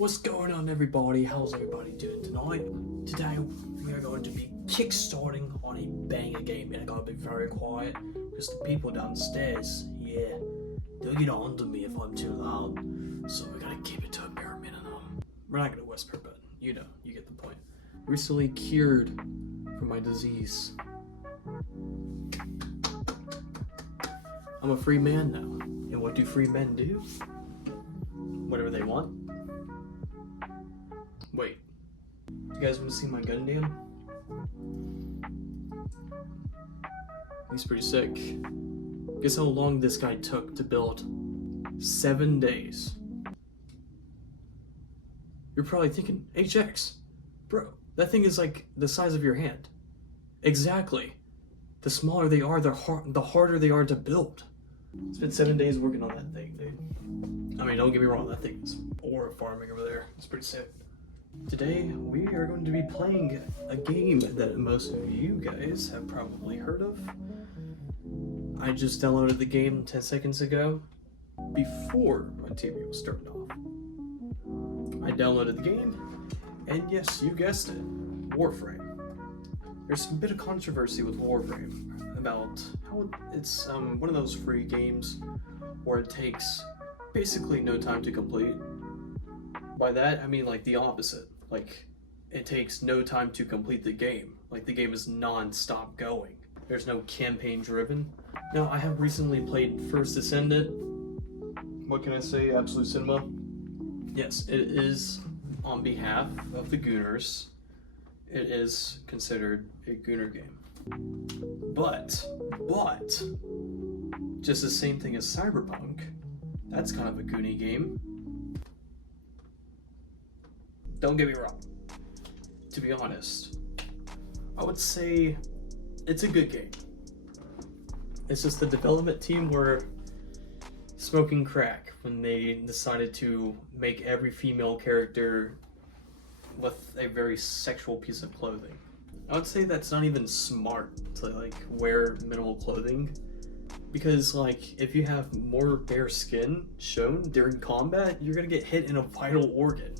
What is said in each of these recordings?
What's going on, everybody? How's everybody doing tonight? Today we are going to be kickstarting on a banger game, and I gotta be very quiet because the people downstairs, yeah, they'll get on to me if I'm too loud. So we gotta keep it to a bare minimum. We're not gonna whisper, but you know, you get the point. Recently cured from my disease. I'm a free man now, and what do free men do? Whatever they want. Wait, you guys want to see my Gundam? He's pretty sick. Guess how long this guy took to build? 7 days. You're probably thinking, HX, bro, that thing is like the size of your hand. Exactly. The smaller they are, the harder they are to build. Spent 7 days working on that thing, dude. I mean, don't get me wrong, that thing is aura farming over there. It's pretty sick. Today, we are going to be playing a game that most of you guys have probably heard of. I just downloaded the game 10 seconds ago, before my TV was turned off. I downloaded the game, and yes, you guessed it, Warframe. There's a bit of controversy with Warframe about how it's one of those free games where it takes basically no time to complete. By that, I mean like the opposite. Like, it takes no time to complete the game. Like, the game is non-stop going. There's no campaign driven. Now, I have recently played First Descendant. What can I say? Absolute cinema. Yes, it is on behalf of the Gooners. It is considered a Gooner game. But, just the same thing as Cyberpunk. That's kind of a Goonie game. Don't get me wrong. To be honest, I would say it's a good game. It's just the development team were smoking crack when they decided to make every female character with a very sexual piece of clothing. I would say that's not even smart to like wear minimal clothing, because like if you have more bare skin shown during combat, you're gonna get hit in a vital organ.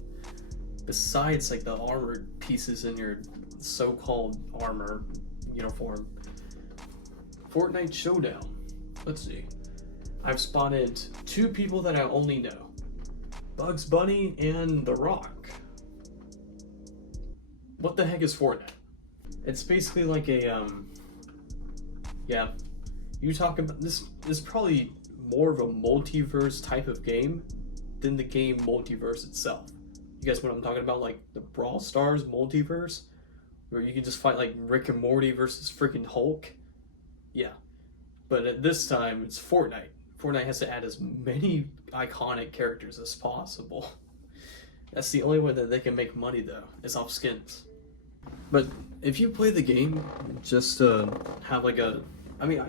Besides like the armored pieces in your so-called armor uniform. Fortnite Showdown. Let's see. I've spotted 2 people that I only know. Bugs Bunny and The Rock. What the heck is Fortnite? It's basically like a yeah. You talk about this is probably more of a multiverse type of game than the game multiverse itself. You guys know what I'm talking about? Like the Brawl Stars multiverse, where you can just fight like Rick and Morty versus freaking Hulk. Yeah. But at this time, it's Fortnite. Fortnite has to add as many iconic characters as possible. That's the only way that they can make money, though, is off skins. But if you play the game just to have like a... I mean,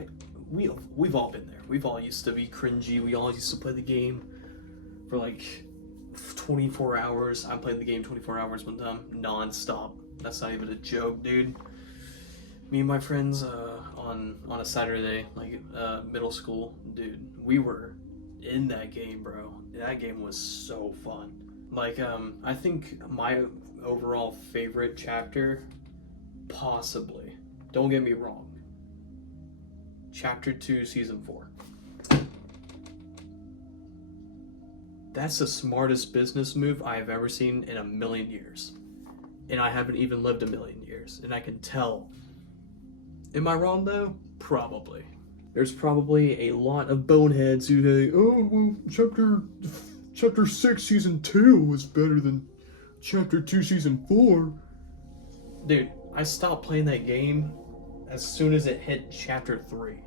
we've all been there. We've all used to be cringy. We all used to play the game for like 24 hours. I played the game 24 hours one time, non-stop. That's not even a joke, dude. Me and my friends on a Saturday, like middle school, dude, we were in that game, bro. That game was so fun. Like, I think my overall favorite chapter, possibly, don't get me wrong, Chapter 2, Season 4. That's the smartest business move I have ever seen in a million years. And I haven't even lived a million years. And I can tell. Am I wrong though? Probably. There's probably a lot of boneheads who say, oh, well, chapter 6 Season 2 was better than Chapter 2 Season 4. Dude, I stopped playing that game as soon as it hit Chapter 3.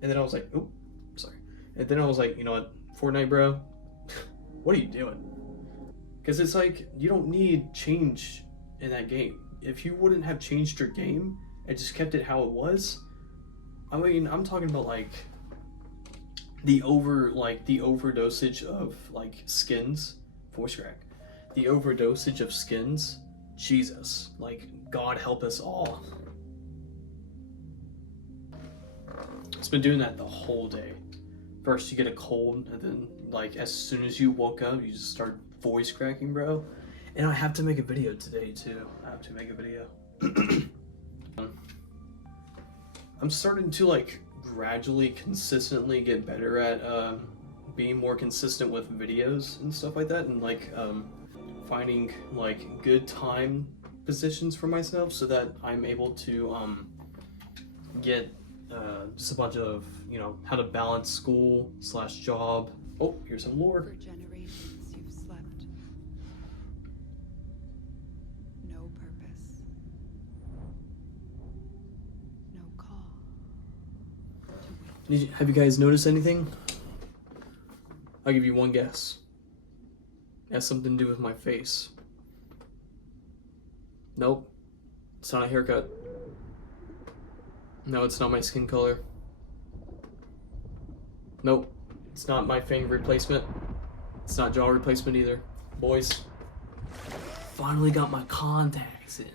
And then I was like, oh, sorry. And then I was like, you know what, Fortnite, bro? What are you doing? Because it's like, you don't need change in that game. If you wouldn't have changed your game and just kept it how it was, I mean, I'm talking about like the overdosage of like skins, voice crack, the overdosage of skins. Jesus, like God help us all. It's been doing that the whole day. First you get a cold, and then like as soon as you woke up, you just start voice cracking, bro. And I have to make a video today too. I have to make a video. I'm starting to like gradually, consistently get better at being more consistent with videos and stuff like that, and like finding like good time positions for myself so that I'm able to get just a bunch of, you know, how to balance school / job. Oh, here's some lore. For generations you've slept. No purpose. No call. To wait. Have you guys noticed anything? I'll give you one guess. It has something to do with my face. Nope. It's not a haircut. No, it's not my skin color. Nope. It's not my fang replacement. It's not jaw replacement either. Boys, finally got my contacts in.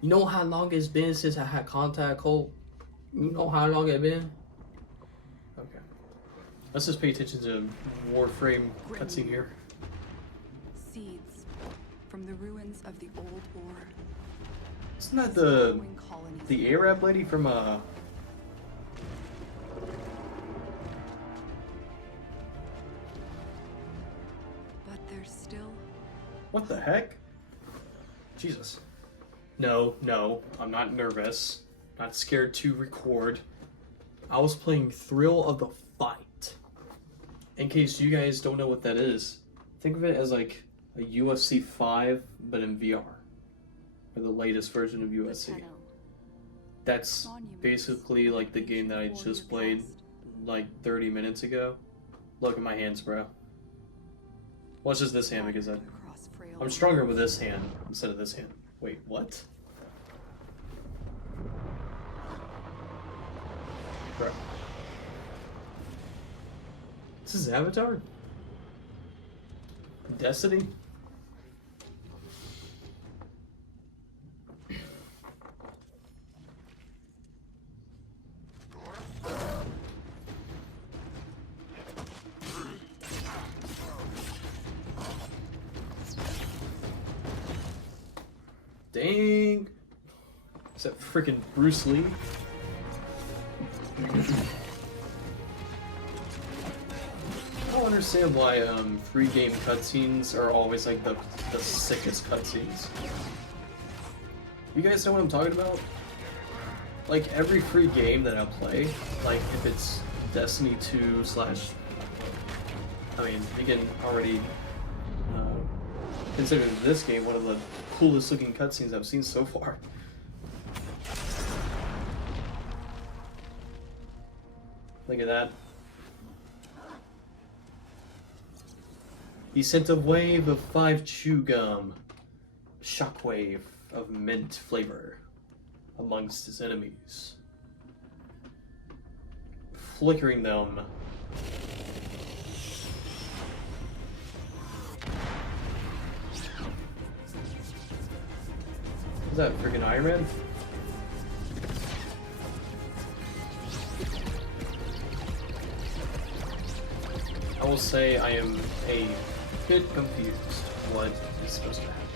You know how long it's been since I had contact, Cole? You know how long it's been? Okay. Let's just pay attention to Warframe cutscene here. Seeds from the ruins of the old war. Isn't that the Arab lady from But there's still. What the heck? Jesus. No, I'm not nervous. Not scared to record. I was playing Thrill of the Fight. In case you guys don't know what that is, think of it as like a UFC 5, but in VR. Or the latest version of UFC. That's basically like the game that I just played like 30 minutes ago. Look at my hands, bro. Well, it's just this hand because I'm stronger with this hand instead of this hand. Wait, what? Bro. This is Avatar? Destiny? Dang! Is that freaking Bruce Lee? I don't understand why free game cutscenes are always like the sickest cutscenes. You guys know what I'm talking about? Like every free game that I play, like if it's Destiny 2 / I mean, you can already consider this game one of the coolest looking cutscenes I've seen so far. Look at that. He sent a wave of 5 chew gum, shockwave of mint flavor amongst his enemies, flickering them. Is that freaking Iron Man? I will say I am a bit confused what is supposed to happen.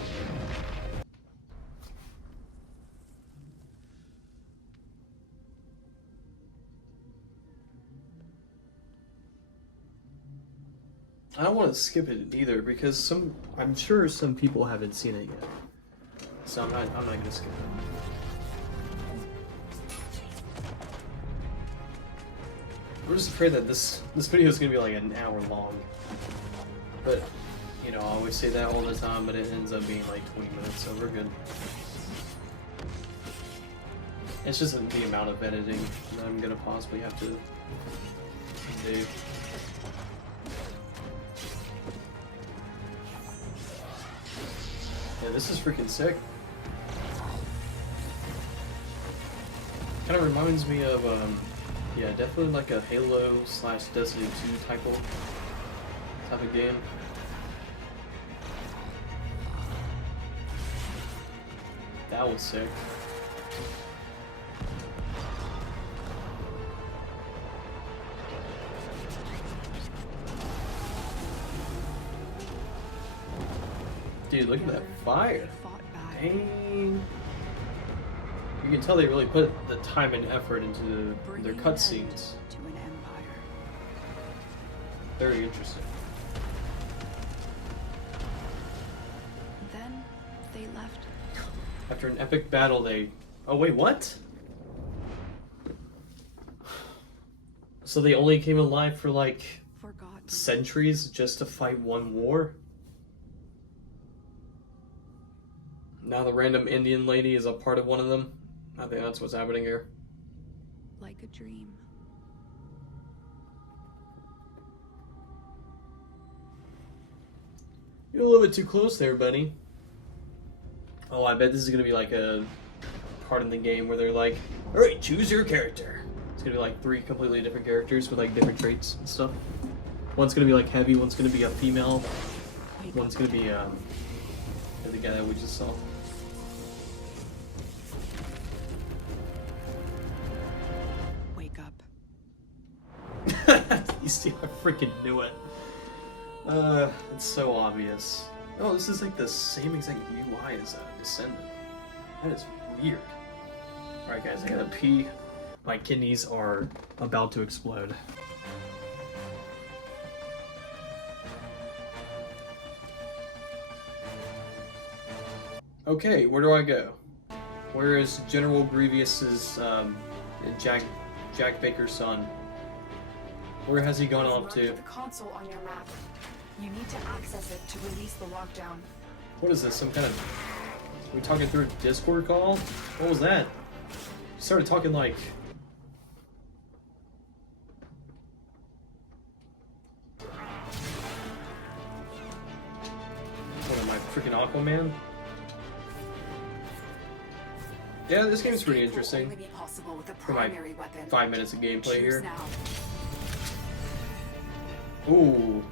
I don't want to skip it either because I'm sure some people haven't seen it yet. So I'm not gonna skip it. I'm just afraid that this video is gonna be like an hour long. But you know, I always say that all the time, but it ends up being like 20 minutes, so we're good. It's just the amount of editing that I'm gonna possibly have to do. Yeah, this is freaking sick. Kind of reminds me of, yeah, definitely like a Halo / Destiny 2 type of game. That was sick. Dude, look at that Together, fire. they fought back, Dang. You can tell they really put the time and effort into their bringing an cutscenes. end to an empire. Very interesting. Then they left. After an epic battle, they... Oh, wait, what? So they only came alive for, like, Forgotten. centuries just to fight one war? Now the random Indian lady is a part of one of them? I think that's what's happening here. Like a dream. You're a little bit too close there, buddy. Oh, I bet this is gonna be like a part in the game where they're like, alright, choose your character. It's gonna be like 3 completely different characters with like different traits and stuff. One's gonna be like heavy, one's gonna be a female, one's gonna be the guy that we just saw. Wake up. You see, I freaking knew it. It's so obvious. Oh, this is like the same exact UI as Descendant. That is weird. Alright guys, I gotta pee. My kidneys are about to explode. Okay, where do I go? Where is General Grievous's, Jack Baker's son? Where has he gone off to? The console on your map. You need to access it to release the lockdown. What is this? Some kind of... Are we talking through a Discord call? What was that? You started talking like... What am I, freaking Aquaman? Yeah, this game's pretty interesting. Only be possible with the For my primary weapon. 5 minutes of gameplay Choose here. now. Ooh.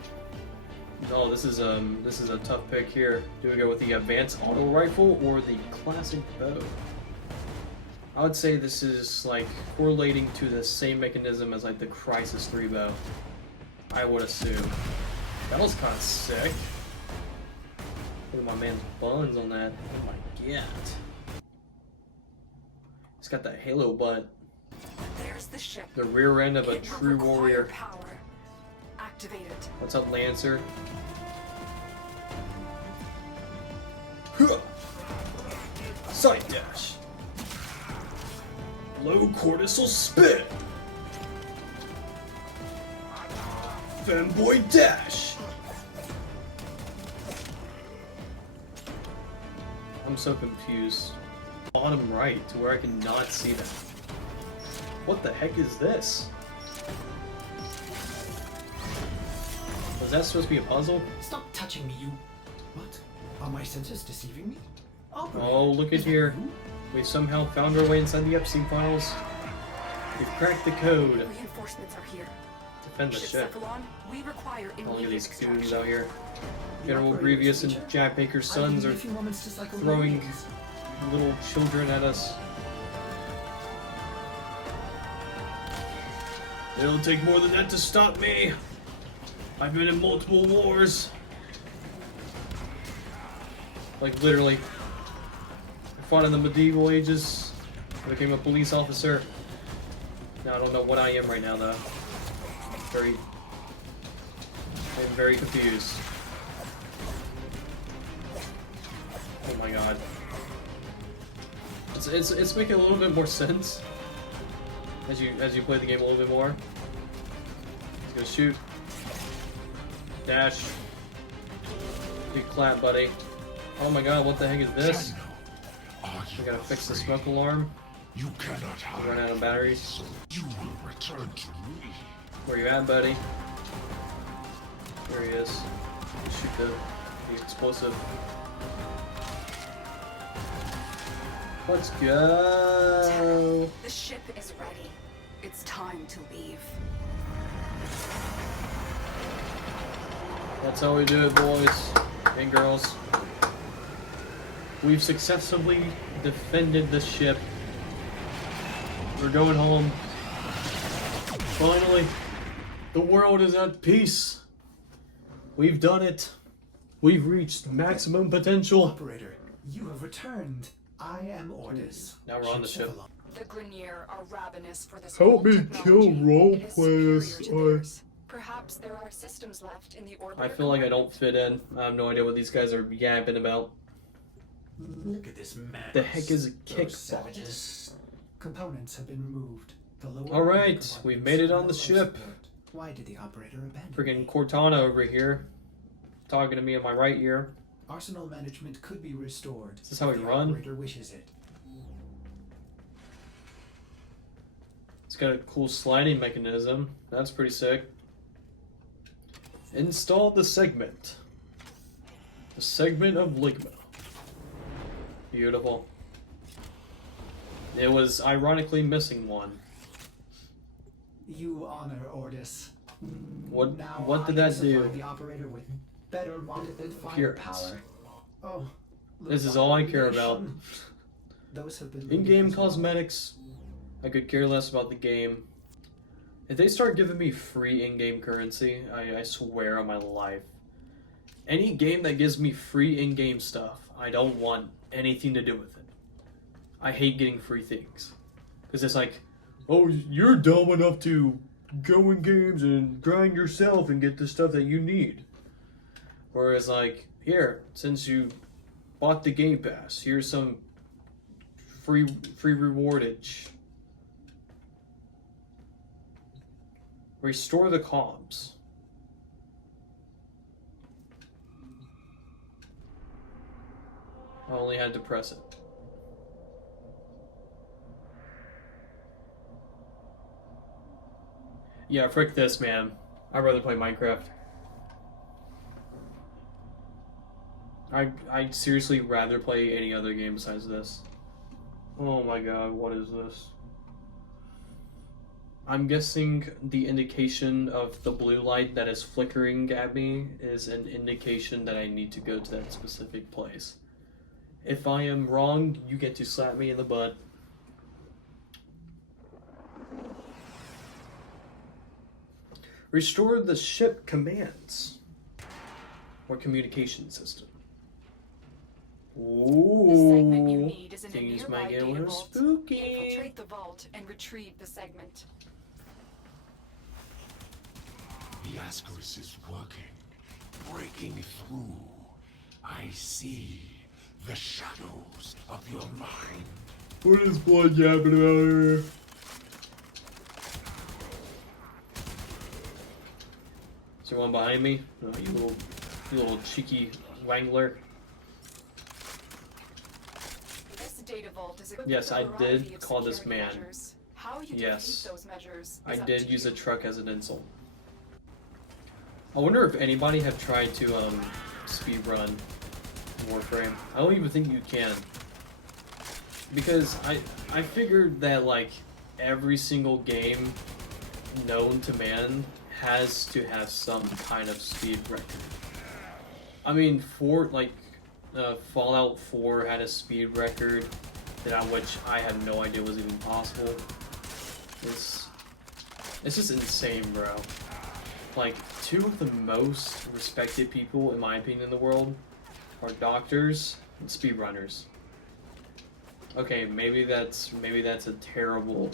Oh, this is a tough pick here. Do we go with the advanced auto rifle or the classic bow? I would say this is like correlating to the same mechanism as like the Crisis 3 bow. I would assume. That was kind of sick. Look at my man's buns on that. Oh my god. He's got that halo butt. There's the ship. The rear end of a It will true require warrior. Power. Activate it. What's up, Lancer? Huh. Side dash. Low cortisol spin. Fanboy dash. I'm so confused. Bottom right to where I cannot see that. What the heck is this? Was that supposed to be a puzzle? Stop touching me, you... What? Are my senses deceiving me? Oh, look at here. We somehow found our way inside the Epstein files. We've cracked the code. Reinforcements are here. Defend the ship. Cephalon, we require Oh, look at these immediate goons out here. The General operator, Grievous and teacher. Jack Baker's I'll give sons you are a few moments to cycle throwing the lanes. little children at us. It'll take more than that to stop me. I've been in multiple wars. Like literally. I fought in the medieval ages. I became a police officer. Now I don't know what I am right now though. I'm very confused. Oh my god. It's making a little bit more sense as you play the game a little bit more. He's gonna shoot. Dash. Big clap, buddy. Oh my god, what the heck is this? We gotta fix the smoke alarm. You cannot hide. Run out of batteries. You will return to me. Where you at, buddy? There he is. Shoot the explosive. Let's go. The ship is ready. It's time to leave. That's how we do it, boys and girls. We've successfully defended the ship. We're going home. Finally, the world is at peace. We've done it. We've reached maximum potential. Operator, you have returned. I am Ordis. Now we're on the ship. Cephalon. The Grineer are ravenous for this Help old me technology. kill role It is players, superior to theirs. Perhaps there are systems left in the orbiter I feel like I don't fit in. I have no idea what these guys are yapping about. Look at this man. The heck is a Those kickball? savages. Components have been removed. The lower All right, compartments we've made it are on the no ship. support. Why did the operator abandon Freaking me? Cortana over here, talking to me in my right ear. Arsenal management could be restored. Is this how if we the run? Operator wishes it. It's got a cool sliding mechanism. That's pretty sick. Install the segment. The segment of Ligma. Beautiful. It was ironically missing one. You honor Ordis. What? Now What did I that can do? supply the operator with better marketed Appearance. firepower. Oh, the This is all I care about. violation. Those have been In-game looted as well. cosmetics. I could care less about the game. If they start giving me free in-game currency, I swear on my life. Any game that gives me free in-game stuff, I don't want anything to do with it. I hate getting free things. Because it's like, oh, you're dumb enough to go in games and grind yourself and get the stuff that you need. Whereas like, here, since you bought the Game Pass, here's some free rewardage. Restore the comms. I only had to press it. Yeah, frick this, man. I'd rather play Minecraft. I'd seriously rather play any other game besides this. Oh my god, what is this? I'm guessing the indication of the blue light that is flickering at me is an indication that I need to go to that specific place. If I am wrong, you get to slap me in the butt. Restore the ship commands or communication system. The segment you Ooh, need is in a things nearby might get a data little vault. spooky. Infiltrate the vault and retrieve the segment. The Ascaris is working, breaking through. I see the shadows of your mind. What is blood yapping about here? Is there one behind me? No, you little cheeky wangler. This data vault is equipped Yes, with a I variety did of call this security man. measures. How you Yes. defeat those measures I is up did to use you. a truck as an insult. I wonder if anybody have tried to speedrun Warframe. I don't even think you can. Because I figured that like every single game known to man has to have some kind of speed record. I mean, Fallout 4 had a speed record which I had no idea was even possible. It's just insane, bro. Like, two of the most respected people, in my opinion, in the world are doctors and speedrunners. Okay, maybe that's a terrible.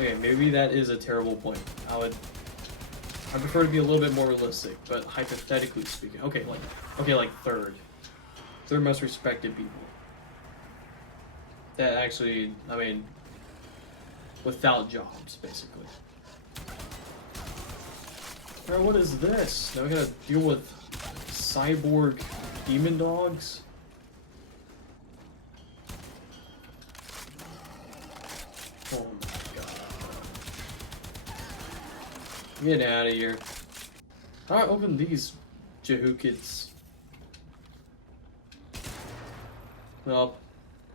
Okay, maybe that is a terrible point. I prefer to be a little bit more realistic, but hypothetically speaking, like third most respected people. That actually, I mean, without jobs, basically. Alright, what is this? Now we gotta deal with cyborg demon dogs? Oh my god. Get out of here. Alright, open these Jehookids. Well,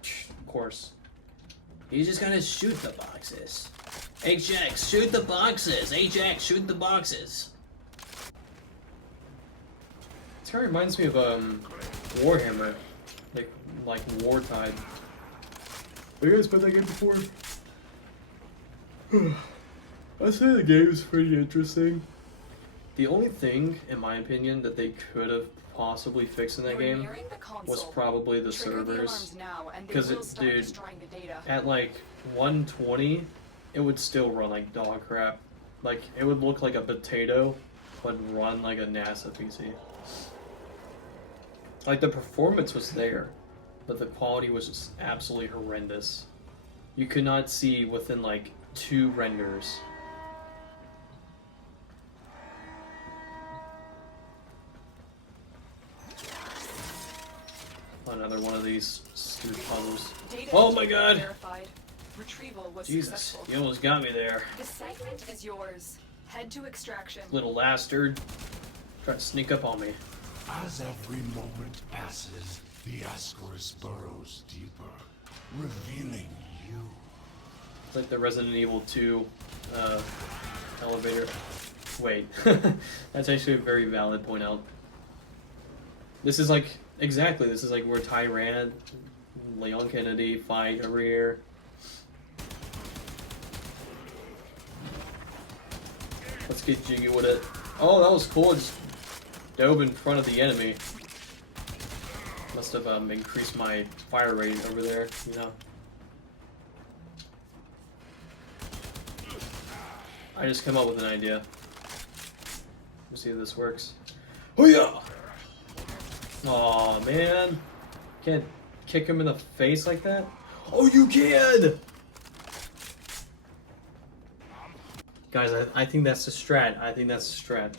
of course. You just gotta shoot the boxes. Ajax, shoot the boxes! Ajax, shoot the boxes! This kind of reminds me of Warhammer, like Wartide. Have you guys played that game before? I say the game is pretty interesting. The only thing, in my opinion, that they could have possibly fixed in that You're game nearing the console. was probably the Trigger the servers. alarms now, and they 'Cause will it- start dude, destroying the data. At like 120, it would still run like dog crap. Like, it would look like a potato, but run like a NASA PC. Like, the performance was there, but the quality was just absolutely horrendous. You could not see within like 2 renders. Another one of these stupid puzzles. Data Oh my has been god! verified. Retrieval was Jesus, successful. you almost got me there. The segment is yours. Head to extraction. Little bastard. Try to sneak up on me. As every moment passes, the Ascaris burrows deeper, revealing you. It's like the Resident Evil 2 elevator. Wait, that's actually a very valid point out. This is like, exactly, this is like where Tyrant, Leon Kennedy fight over here. Let's get jiggy with it. Oh, that was cool. Just dove in front of the enemy. Must have increased my fire rate over there, you know. I just come up with an idea. Let's see if this works. Oh yeah! Aw, man. Can't kick him in the face like that? Oh, you can! Guys, I think that's the strat. I think that's the strat.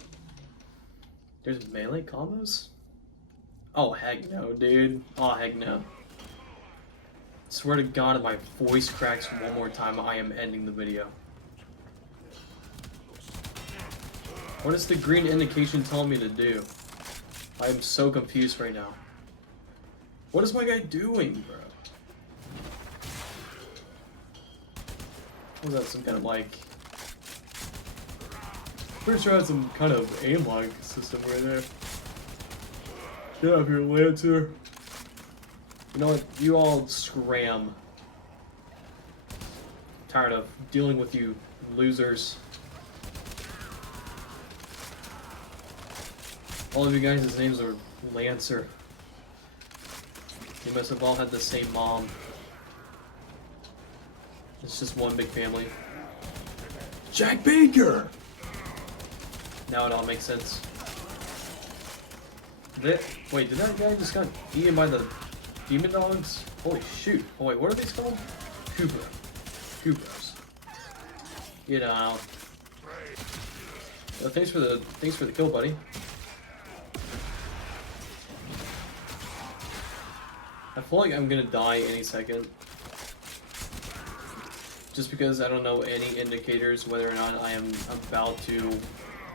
There's melee combos? Oh, heck no, dude. Oh, heck no. Swear to God, if my voice cracks one more time, I am ending the video. What is the green indication telling me to do? I am so confused right now. What is my guy doing, bro? Was that some kind of like... Pretty sure I had some kind of aim lock system right there. Get up here, Lancer. You know what? You all scram. Tired of dealing with you losers. All of you guys' names are Lancer. You must have all had the same mom. It's just one big family. Jack Baker! Now it all makes sense. Wait, did that guy just got eaten by the demon dogs? Holy shoot. Oh wait, what are these called? Kubras. Get out. Well, thanks for the kill, buddy. I feel like I'm gonna die any second. Just because I don't know any indicators whether or not I am about to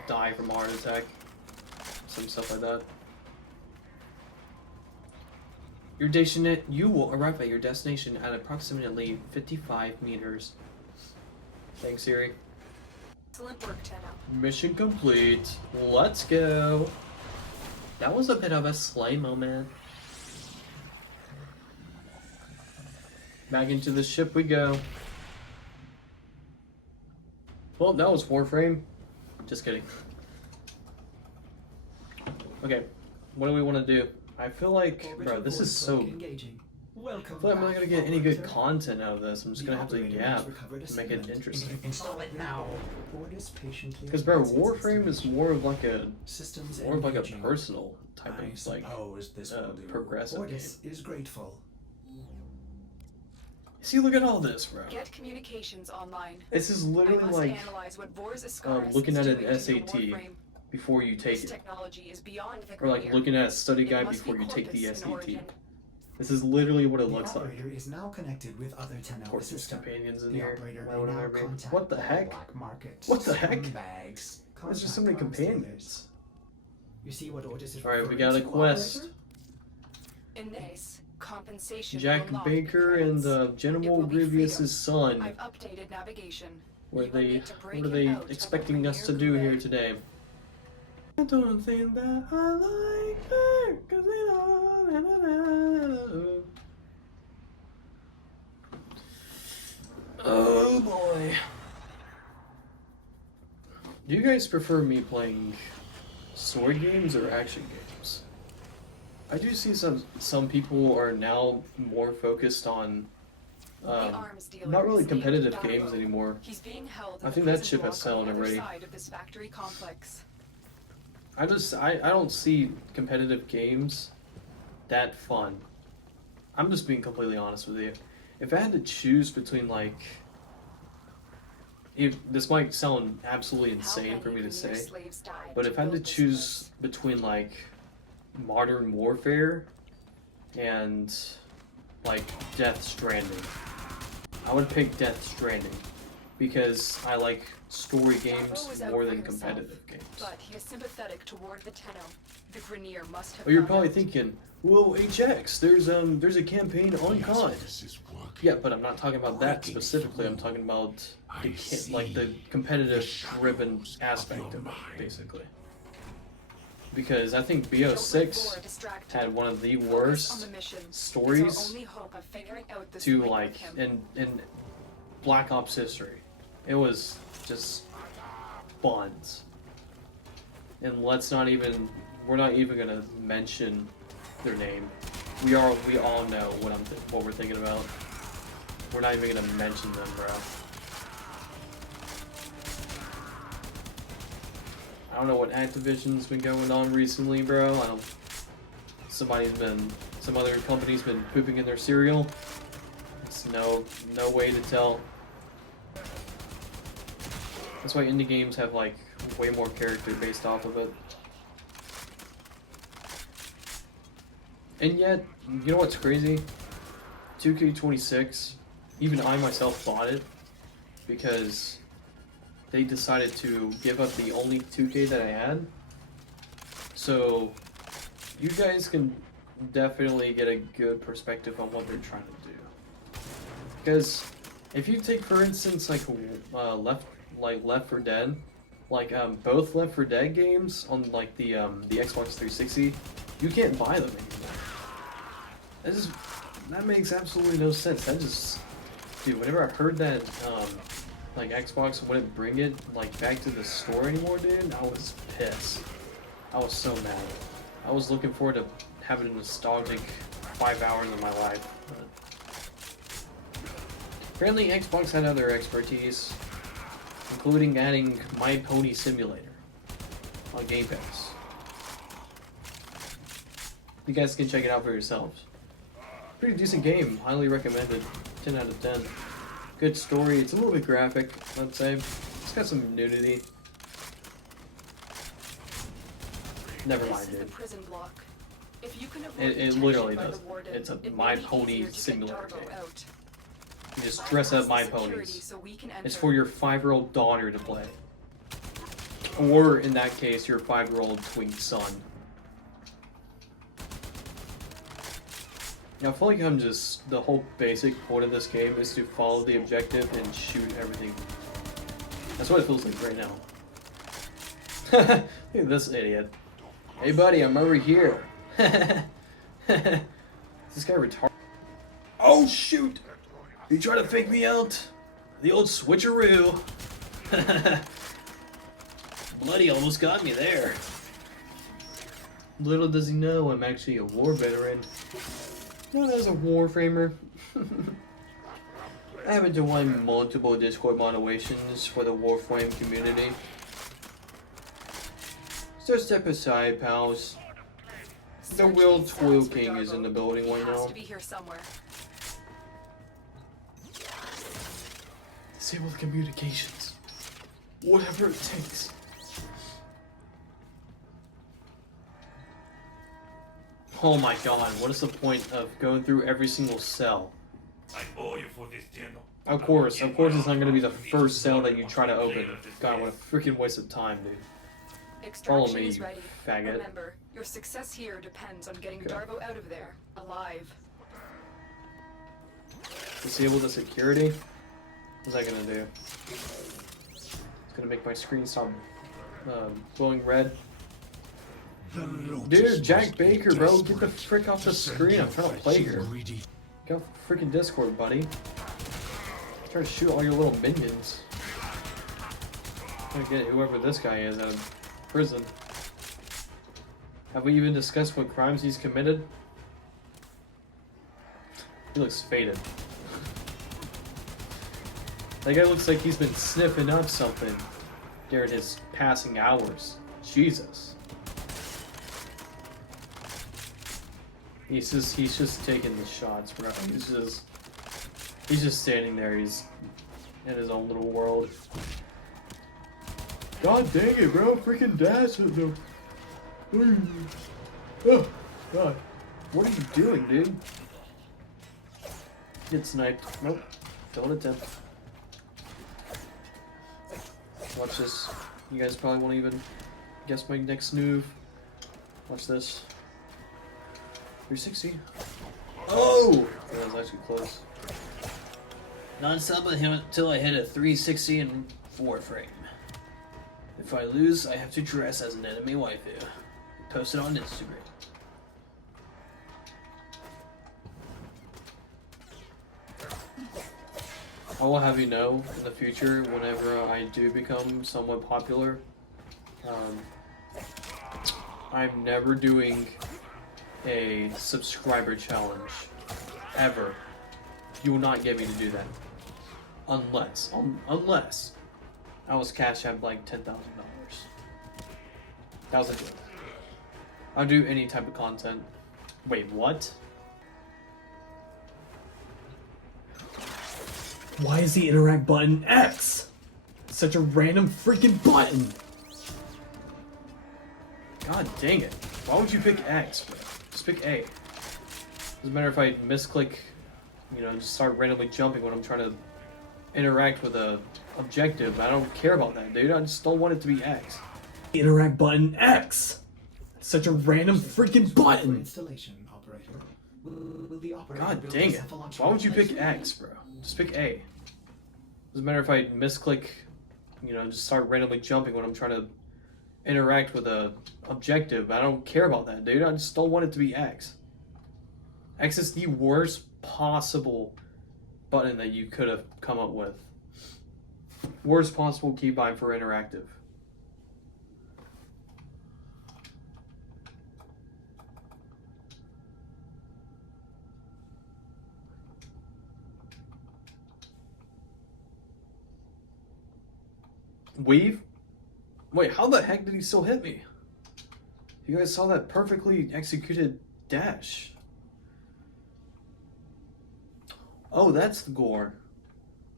die from a heart attack. Some stuff like that. You will arrive at your destination at approximately 55 meters. Thanks, Siri. Excellent work, Tenno. Mission complete. Let's go. That was a bit of a slay moment. Back into the ship we go. Well, that was Warframe. Just kidding. Okay, what do we want to do? I feel like, bro, this is so... Welcome I feel like I'm not back, gonna get any good operator. content out of this. I'm just The gonna have to operator gap has recovered a to make it segment. interesting. Install it now. Orders patiently. Because, bro, advancing Warframe is systems. more of like a Systems more of like a engaging. personal type I of like suppose this will do. progressive Orders is grateful. See, look at all this, bro. Get communications online. This is I literally must like analyze what Vor's Ascaris looking is at an doing to your SAT Warframe. before you take This it, technology is beyond the or like career. looking at a study It guide must before be you take the Corpus in SAT. origin. This is literally what it The looks like. operator is now connected with other Tenno Of course, there's assistants. companions in The here. operator Why may would I now ever- contact What the the heck? black market What the heck? scumbags. There's just so many Contact arms companions. dealers. You see what Orders is All right, we referring got a to, quest. operator? In this, compensation will Jack not be Baker and credits. It General will be Grievous's freedom. son. I've updated navigation. What You will need to break are it they out of expecting a us to premier do here grid. today? I don't think that I like her, 'cause you know, na, na, na, na. Oh boy. Do you guys prefer me playing story games or action games? I do see some people are now more focused on The arms dealer not really is named competitive Darrow. games anymore. He's being held in I the think that prison ship has block on sailed the other already. side of this factory complex. I don't see competitive games that fun. I'm just being completely honest with you. If I had to choose between like, if this might sound absolutely insane for me to say, but if I had to choose between like Modern Warfare and like Death Stranding, I would pick Death Stranding because I like story games more than competitive games. But he is sympathetic toward the Tenno. The Grenier must have Well, you're found probably out. thinking, "Whoa, HX, there's a campaign on COD." This is working. Yeah, but I'm not talking about that specifically. I'm talking about like the competitive driven aspect of it, basically. Because I think Don't let BO6 Laura distract you. had one of the Focus on worst the mission. It's stories our only hope of figuring out this to link like with him. in Black Ops history. It was just buns. And we're not even gonna mention their name. We all know what we're thinking about. We're not even gonna mention them, bro. I don't know what Activision's been going on recently, bro. Some other company's been pooping in their cereal. It's no way to tell. That's why indie games have like way more character based off of it. And yet, you know what's crazy? 2K26, even I myself bought it because they decided to give up the only 2K that I had. So, you guys can definitely get a good perspective on what they're trying to do. Because if you take, for instance, like Left 4 Dead, like both Left 4 Dead games on like the Xbox 360, you can't buy them anymore. That makes absolutely no sense. Dude, whenever I heard that like Xbox wouldn't bring it like back to the store anymore, dude, I was pissed. I was so mad. I was looking forward to having a nostalgic 5 hours of my life. But apparently Xbox had other expertise, including adding My Pony Simulator on Game Pass. You guys can check it out for yourselves. Pretty decent game, highly recommended. 10 out of 10. Good story. It's a little bit graphic, let's say. It's got some nudity. Never mind, This is the dude. prison block. If you can avoid It detection literally by does. the warden, It's a it My may be Pony easier to get Simulator Darbo game. out. You just dress up My Bypass the security Ponies. so we can It's enter. for your 5-year-old daughter to play. Or, in that case, your 5-year-old twink son. Now, I feel like the whole basic point of this game is to follow the objective and shoot everything. That's what it feels like right now. Look at this idiot. Hey buddy, I'm over here. Is this guy retarded? Oh shoot! You trying to fake me out? The old switcheroo. Bloody almost got me there. Little does he know I'm actually a war veteran. Known as a Warframer. I happen to won multiple Discord moderations for the Warframe community. So step aside, pals. The Search real these Toil cells for King is Darbo. in the building He right has now. to be here somewhere. Disable the communications. Whatever it takes. Oh my god, what is the point of going through every single cell? I owe you for this dinner. Of course it's not gonna be the first cell that you try to open. God, what a freaking waste of time, dude. Follow Extraction me, is you ready. faggot. Remember, your success here depends on getting Okay. Darbo out of there, alive. Disable the security? What's that gonna do? It's gonna make my screen stop glowing red. Dude, Jack Baker, bro, get the frick off the screen. I'm trying to play here. Get off freaking Discord, buddy. I'm trying to shoot all your little minions. Trying to get whoever this guy is out of prison. Have we even discussed what crimes he's committed? He looks faded. That guy looks like he's been sniffing up something during his passing hours. Jesus. He's just taking the shots, bro. He's just standing there. He's in his own little world. God dang it, bro! Freaking dash with him. Oh God! What are you doing, dude? Get sniped. Nope. Don't attempt. Watch this. You guys probably won't even guess my next move. Watch this. 360. Oh! That was actually close. Non-stop until I hit a 360 in Warframe. If I lose, I have to dress as an enemy waifu. Post it on Instagram. I will have you know in the future, whenever I do become somewhat popular, I'm never doing a subscriber challenge. Ever. You will not get me to do that. Unless I was cash out like $10,000. That was a joke. I'll do any type of content. Wait, what? Why is the interact button X? Such a random freaking button! God dang it. Why would you pick X, bro? Just pick A. Doesn't matter if I misclick, you know, just start randomly jumping when I'm trying to interact with a objective. I don't care about that, dude. I just don't want it to be X. The interact button X! Such a random freaking button! Installation operator. Will the operator God build dang a it. cephalon Why would you pick translation? X, bro? Just pick A. Doesn't matter if I misclick, you know, just start randomly jumping when I'm trying to interact with a objective. I don't care about that, dude. I just don't want it to be X. X is the worst possible button that you could have come up with. Worst possible keybind for interactive. Weave? Wait, how the heck did he still hit me? You guys saw that perfectly executed dash. Oh, that's the gore.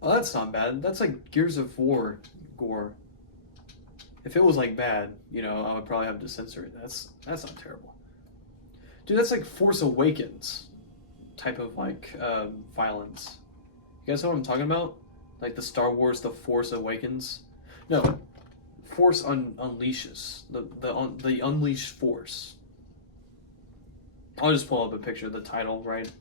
Oh, that's not bad. That's like Gears of War gore. If it was like bad, you know, I would probably have to censor it. That's not terrible. Dude, that's like Force Awakens type of like violence. You guys know what I'm talking about? Like the Star Wars The Force Awakens? No, Force unleashes. The Unleashed Force. I'll just pull up a picture of the title, right?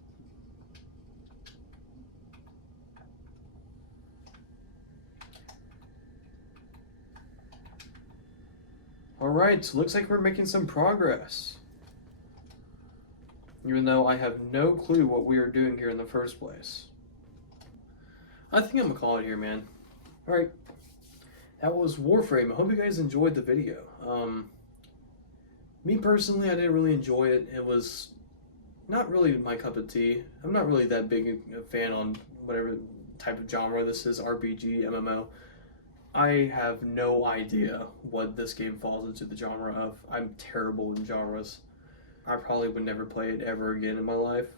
Alright, looks like we're making some progress. Even though I have no clue what we are doing here in the first place. I think I'm gonna call it here, man. Alright. That was Warframe. I hope you guys enjoyed the video. Me personally, I didn't really enjoy it. It was not really my cup of tea. I'm not really that big a fan on whatever type of genre this is, RPG, MMO. I have no idea what this game falls into the genre of. I'm terrible in genres. I probably would never play it ever again in my life.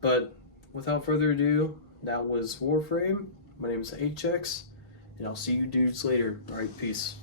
But without further ado, that was Warframe. My name is HX, and I'll see you dudes later. Alright, peace.